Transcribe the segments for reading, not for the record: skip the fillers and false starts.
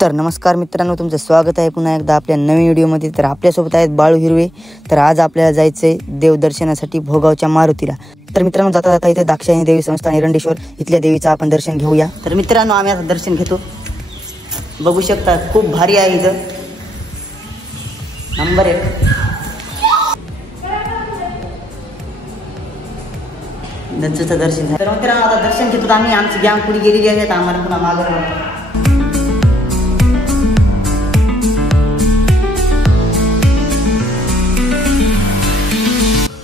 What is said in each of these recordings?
तर नमस्कार मित्रांनो, तुमचं स्वागत आहे पुन्हा एकदा आपल्या नवीन व्हिडिओमध्ये। तर आपल्यासोबत आहेत बाळू हिरवे। तर आज आपल्याला जायचंय देवदर्शनासाठी भोगावच्या मारुतीला। तर मित्रांनो, जाता जाता इथे दाक्षायणी देवी संस्थान एरंडेश्वर इथल्या देवीचं आपण दर्शन घेऊया। तर मित्रांनो, आम्ही आता दर्शन घेतो। बघू शकता खूप भारी आहे इथं, नंबर 1 दत्तचं दर्शन। तर मित्रांनो, आता दर्शन घेतो आम्ही। आमची गॅंग पुढे गेलेली आहे, आम्हाला पुन्हा मागं।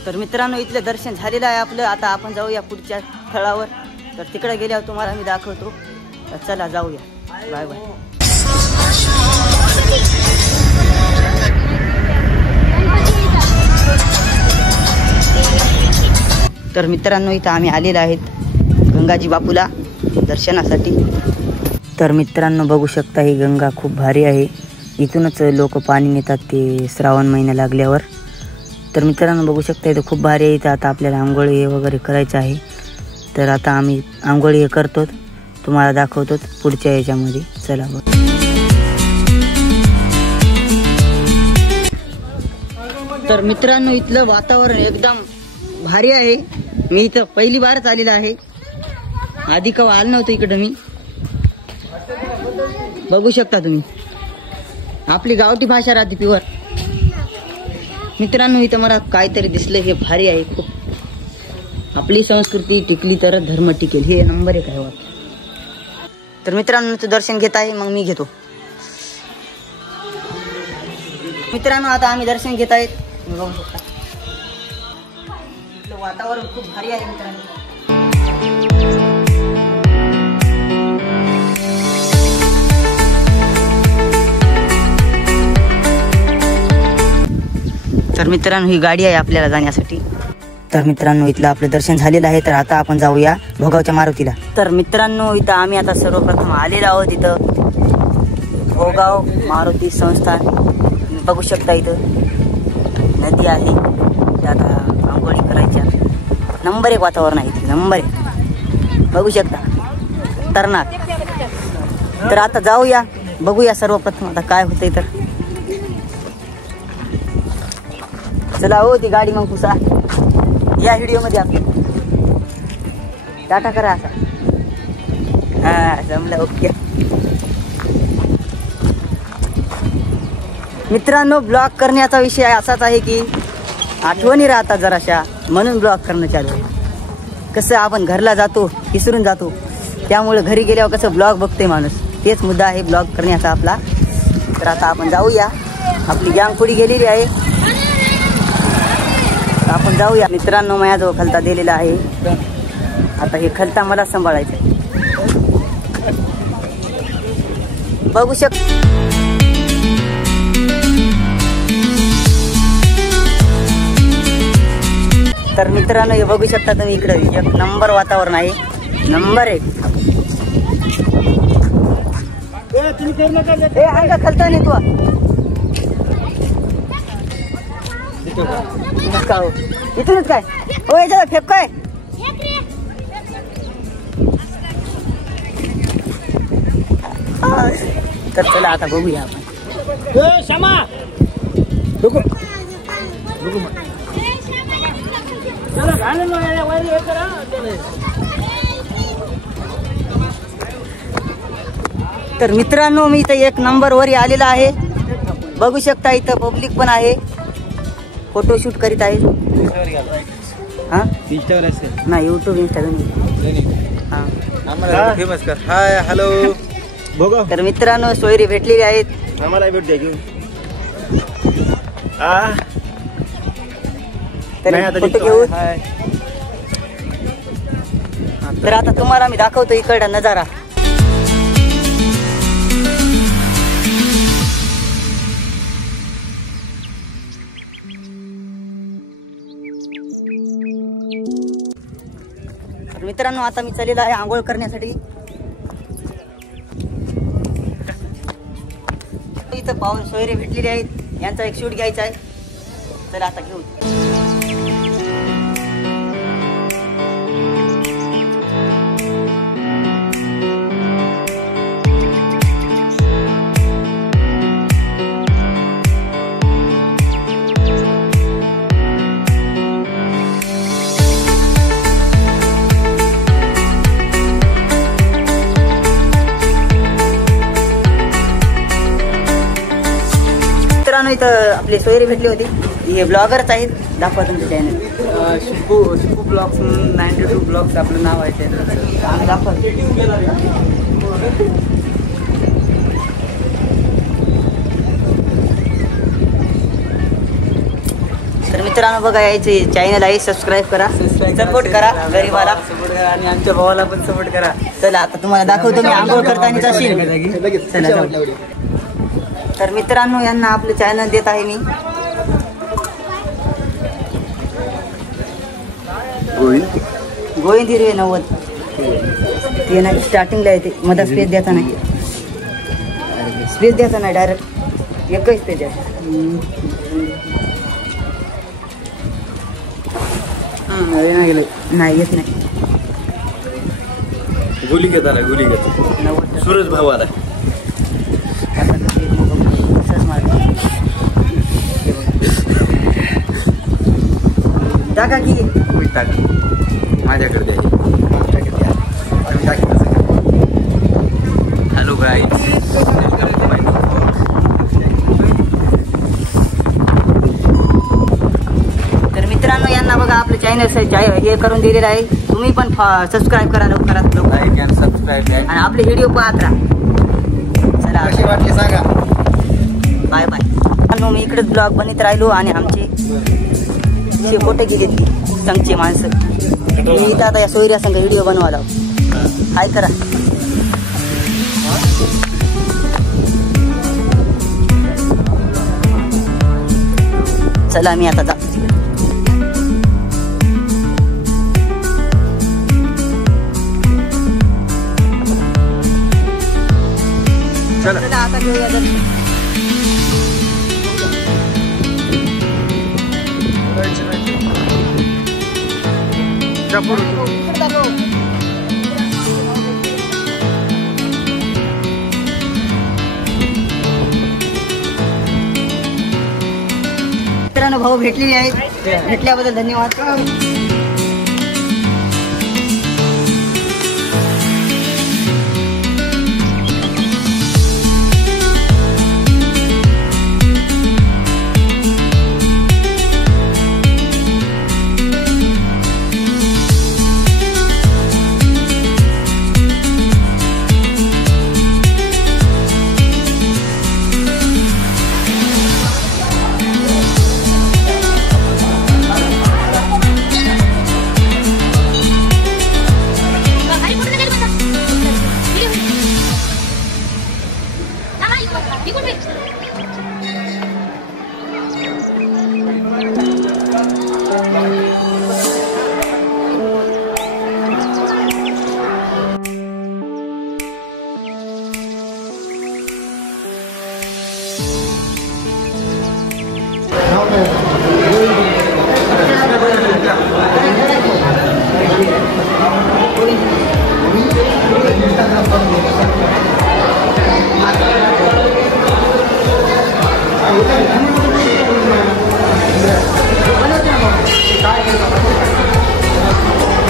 तर मित्रांनो, इथलं दर्शन झालेलं आहे आपलं। आता आपण जाऊया पुढच्या स्थळावर। तर तिकडे गेल्यावर तुम्हाला मी दाखवतो। तर चला जाऊया, बाय बाय। तर मित्रांनो, इथं आम्ही आलेलो आहेत गंगाजी बापूला दर्शनासाठी। तर मित्रांनो, बघू शकता ही गंगा खूप भारी आहे। इथूनच लोक पाणी नेतात ते श्रावण महिना लागल्यावर। तर मित्रांनो, बघू शकता इथं खूप भारी आहे। इथं आता आपल्याला आंघोळी वगैरे करायचं आहे। तर आता आम्ही आंघोळी करतो, तुम्हाला दाखवतो पुढच्या याच्यामध्ये। चला बघ। तर मित्रांनो, इथलं वातावरण एकदम भारी आहे। मी इथं पहिली बारच आलेलं आहे, आधी कवा आलं नव्हतं इकडं मी। बघू शकता तुम्ही, आपली गावठी भाषा राहते प्युअर। मित्रांनो, इथं मला काहीतरी दिसलं, हे भारी आहे खूप। आपली संस्कृती टिकली तर धर्म टिकेल, हे नंबर 1 आहे वाटतं। तर मित्रांनो, तू दर्शन घेत आहे, मग मी घेतो। मित्रांनो, आता आम्ही दर्शन घेत आहेत। बघू शकता वातावरण खूप भारी आहे मित्रांनो। तर मित्रांनो, ही गाडी आहे आपल्याला जाण्यासाठी। तर मित्रांनो, इथलं आपलं दर्शन झालेलं आहे। तर आता आपण जाऊया भोगावच्या मारुतीला। तर मित्रांनो, इथं आम्ही आता सर्वप्रथम आलेलो आहोत इथं भोगाव मारुती संस्थान। बघू शकता इथं नदी आहे, आता आंघोळी करायच्या। नंबर 1 वातावरण आहे इथे, नंबर 1 बघू शकता, खतरनाक। तर आता जाऊया, बघूया सर्वप्रथम आता काय होतंय। तर चला हो, ती गाडी मग पुसा या व्हिडिओमध्ये आपली टाटा करा असा। हा, जमलं, ओके। मित्रांनो, ब्लॉग करण्याचा विषय असाच आहे की आठवणी राहतात जराशा, म्हणून ब्लॉग करणं चालू आहे। कसं आपण घरला जातो, विसरून जातो, त्यामुळे घरी गेल्यावर कसं ब्लॉग बघते माणूस, तेच मुद्दा आहे ब्लॉग करण्याचा आपला। तर आता आपण जाऊया, आपली गँग पुढे गेलेली आहे, आपण जाऊया। मित्रांनो, माझ्याजवळ खलता दिलेला आहे, आता हे खलता मला सांभाळायचं आहे। बघू तर मित्रांनो, हे बघू शकता तुम्ही, इकडे एक नंबर वातावरण आहे, नंबर 1। खलता नाही तू इथूनच काय हो, याच्याला फेक काय। तर चला आता बघूया आपण। तर मित्रांनो, मी इथं 1 नंबर वर आलेला आहे। बघू शकता इथं पब्लिक पण आहे, फोटोशूट करीत आहे। हाँ, नाही, यूट्यूब इंस्टाग्राम। हाँ, फेमस कर। हाय, हॅलो भोगाव। तर मित्रांनो, सोयरी भेटलेली आहेत, आम्हाला भेट द्या घेऊन। फोटो घेऊ। तर आता तुम्हाला मी दाखवतो इकडचा नजारा। मित्रांनो, आता मी चाललेलो आहे आंघोळ करण्यासाठी। इथं पाहून सोयरे भेटलेले आहेत, यांचा एक शूट घ्यायचा आहे। चला आता घेऊ। इथं आपले सोयरे भेटले होते. हे ब्लॉगरच आहेत. दाखवा तुमचं चॅनल. शिपू ब्लॉग्स 92 ब्लॉग्स आपलं नाव आहे चॅनल. दाखवा. तर मित्रांनो बघा यायचे चॅनल आहे. सबस्क्राईब करा, सपोर्ट करा गरीबाला, सपोर्ट करा आणि आमच्या भावाला पण सपोर्ट करा. चला आता तुम्हाला दाखवतो मी आंघोळ करताना असेल. चला. तर मित्रांनो यांना आपलं चॅनल देत आहे मी. गोविंद हिरवे 90. ते नाही स्टार्टिंगला येते, मध्ये स्पेस द्यायचा नाही. स्पेस द्यायचा नाही, डायरेक्ट एकच स्पेस आहे. नाही येत नाही. गोली घेत आला, गोली घेत 90. सूरज भाऊ आला. टाका की माझ्याकडे द्या. हॅलो गाईज, वेलकम टू माय. तर मित्रांनो यांना बघा आपलं चॅनल हे करून दिलेलं आहे. तुम्ही पण सबस्क्राईब करा लवकरात लवकर. लाईक अँड सबस्क्राईब आणि आपले व्हिडिओ पाहत राहा. चला कसे वाटले सांगा. Bye bye. मी इकडेच ब्लॉग बनत राहिलो आणि आमचे फोटो गेले संघचे माणसं. मी इथं आता या सोयऱ्या संघ व्हिडिओ बनवायला. हाय करा. चला मी आता जातो. चला आता घेऊया दर्शन. मित्रांनो भाऊ भेटलेले आहेत. भेटल्याबद्दल धन्यवाद.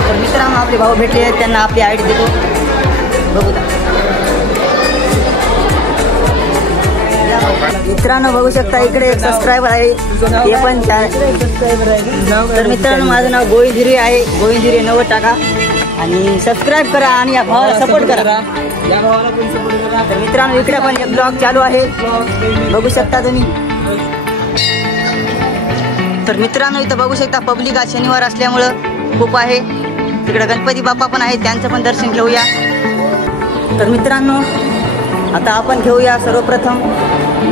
तर मित्रांनो आपले भाऊ भेटले आहेत. त्यांना आपली आयडी देतो. बघू मित्रांनो बघू शकता इकडे एक सबस्क्रायबर आहे. हे पण तर मित्रांनो माझं नाव गोविंद हिरे आहे. गोविंद हिरे 90 टाका आणि सबस्क्राईब करा आणि या भावाला सपोर्ट करा. तर मित्रांनो इकडे पण एक ब्लॉग चालू आहे. बघू शकता तुम्ही. तर मित्रांनो इथं बघू शकता पब्लिक आज शनिवार असल्यामुळं खूप आहे. तिकडे गणपती बाप्पा पण आहे, त्यांचं पण दर्शन घेऊया. तर मित्रांनो आता आपण घेऊया सर्वप्रथम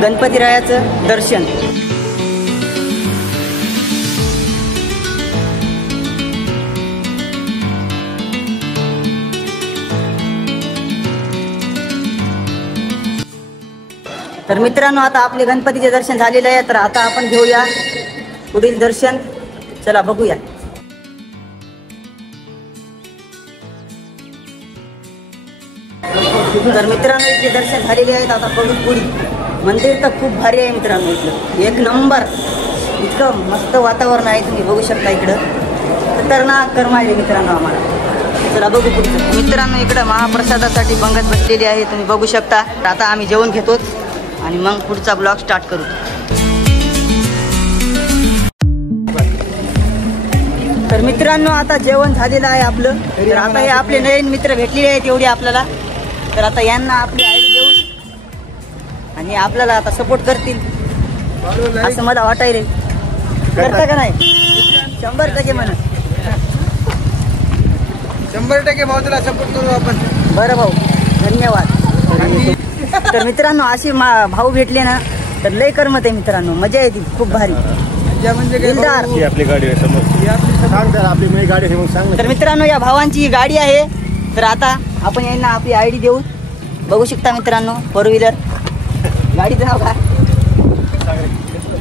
गणपतीरायाचं दर्शन. तर मित्रांनो आता आपले गणपतीचे दर्शन झालेले आहे. तर आता आपण घेऊया पुढील दर्शन. चला बघूया. तर मित्रांनो इथले दर्शन झालेले आहेत. आता बघू पुढे. मंदिर तर खूप भारी आहे मित्रांनो. इथलं एक नंबर. इतकं मस्त वातावरण आहे. तुम्ही बघू शकता इकडं खतरनाक करमाळे मित्रांनो आम्हाला. चला बघू पुढचं. मित्रांनो इकडं महाप्रसादासाठी पंगत बसलेली आहे. तुम्ही बघू शकता. आता आम्ही जेवण घेतो आणि मग पुढचा ब्लॉग स्टार्ट करू. तर मित्रांनो आता जेवण झालेलं आहे आपलं. तर आता हे आपले नवीन मित्र भेटलेले आहेत एवढे आपल्याला. तर आता यांना आपली आयडी देऊ आणि आपल्याला आता सपोर्ट करतील असं मला वाटायले. करता का नाही? 100% म्हणा. 100% भाऊ तुला सपोर्ट करू आपण. बरं भाऊ, धन्यवाद. तर मित्रांनो अशी भाऊ भेटले ना तर लय करमत आहे मित्रांनो. मजा येते खूप भारी. दिलदार. आपली गाडी आहे समोर. आपली गाडी आहे मग सांग. तर मित्रांनो या भावांची ही गाडी आहे. तर आता आपण यांना आपली आयडी देऊ. बघू शकता मित्रांनो 4 व्हीलर गाडीचं नाव काय?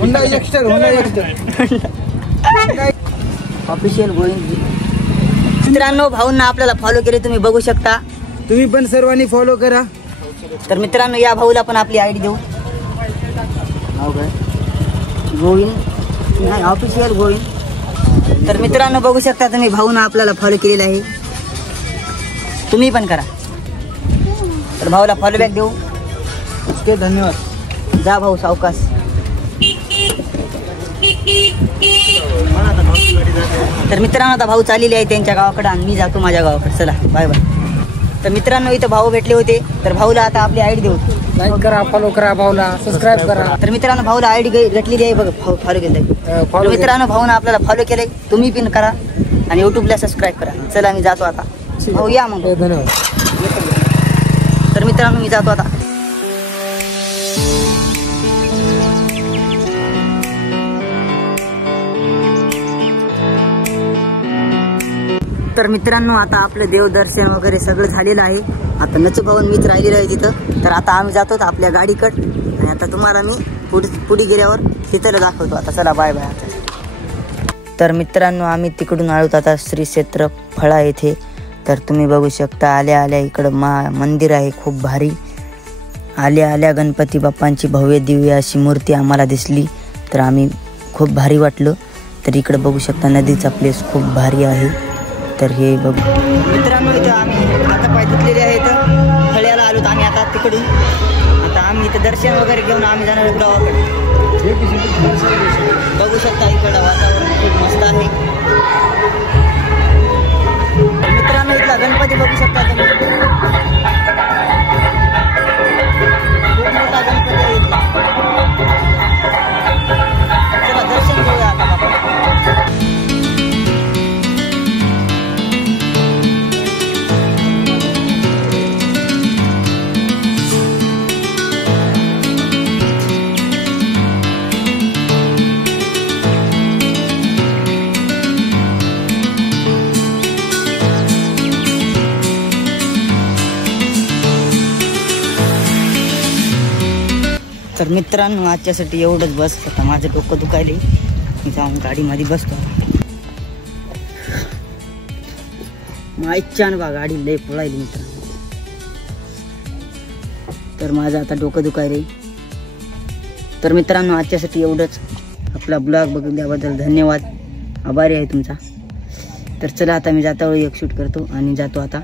हुंडा एक्स्टर. ऑफिशियल गोविंद. मित्रांनो भाऊंना आपल्याला फॉलो केले तुम्ही बघू शकता. तुम्ही पण सर्वांनी फॉलो करा. तर मित्रांनो या भाऊला पण आपली आयडी देऊ. गोविंद नाही, ऑफिशियल गोविंद. तर मित्रांनो बघू शकता तुम्ही भाऊनं आपल्याला फॉलो केलेला आहे. तुम्ही पण करा. तर भाऊला फॉलो बॅक देऊ. ओके, धन्यवाद. जा भाऊ सावकाश. तर मित्रांनो आता भाऊ चाललेले आहे त्यांच्या गावाकडे आणि मी जातो माझ्या गावाकडे. चला बाय बाय. तर मित्रांनो इथं भाऊ भेटले होते. तर भाऊला आता आपली आयडी देऊ. लाईक करा, फॉलो करा, भाऊला सबस्क्राईब करा. तर मित्रांनो भाऊला आयडी भेटलेली आहे बघा. फॉलो केलंय मित्रांनो. भाऊनं आपल्याला फॉलो केलंय. तुम्ही पण करा आणि युट्यूबला सबस्क्राईब करा. चला मी जातो आता. भाऊ या मग. धन्यवाद. तर मित्रांनो मी जातो आता. तर मित्रांनो आता आपलं देवदर्शन वगैरे सगळं झालेलं आहे. आता नचू भवन मीच राहिलेलं आहे तिथं. तर आता आम्ही जातो आपल्या गाडीकडे आणि आता तुम्हाला मी पुढे गेल्यावर तिथं दाखवतो. आता चला बाय बाय. तर मित्रांनो आम्ही तिकडून आलोत आता श्री क्षेत्र फळा येथे. तर तुम्ही बघू शकता आल्या आल्या इकडं मंदिर आहे खूप भारी. आल्या आल्या गणपती बाप्पांची भव्य दिव्य अशी मूर्ती आम्हाला दिसली. तर आम्ही खूप भारी वाटलं. तर इकडं बघू शकता नदीचा प्लेस खूप भारी आहे. तर हे बघू मित्रांनो इथं आम्ही आता पाय धुतलेले आहेत. फळ्याला आलोत आम्ही आता तिकडून. आता आम्ही इथं दर्शन वगैरे घेऊन आम्ही जाणार गावाकडे. बघू शकता इकडं वातावरण खूप मस्त आहे. मित्रांनो इथला गणपती बघू शकता तुम्ही. खूप मोठा गणपती आहे इथला. चला दर्शन घेऊया आता आपण. तर मित्रांनो आजच्यासाठी एवढंच बस. आता माझं डोकं दुखायले. मी जाऊन गाडीमध्ये बसतो. माईच्यान बा गाडी लय पळायली मित्रांनो. तर माझं आता डोकं दुखायले. तर मित्रांनो आजच्यासाठी एवढंच. आपला ब्लॉग बघितल्याबद्दल धन्यवाद. आभारी आहे तुमचा. तर चला आता मी जाता वेळी एक शूट करतो आणि जातो आता.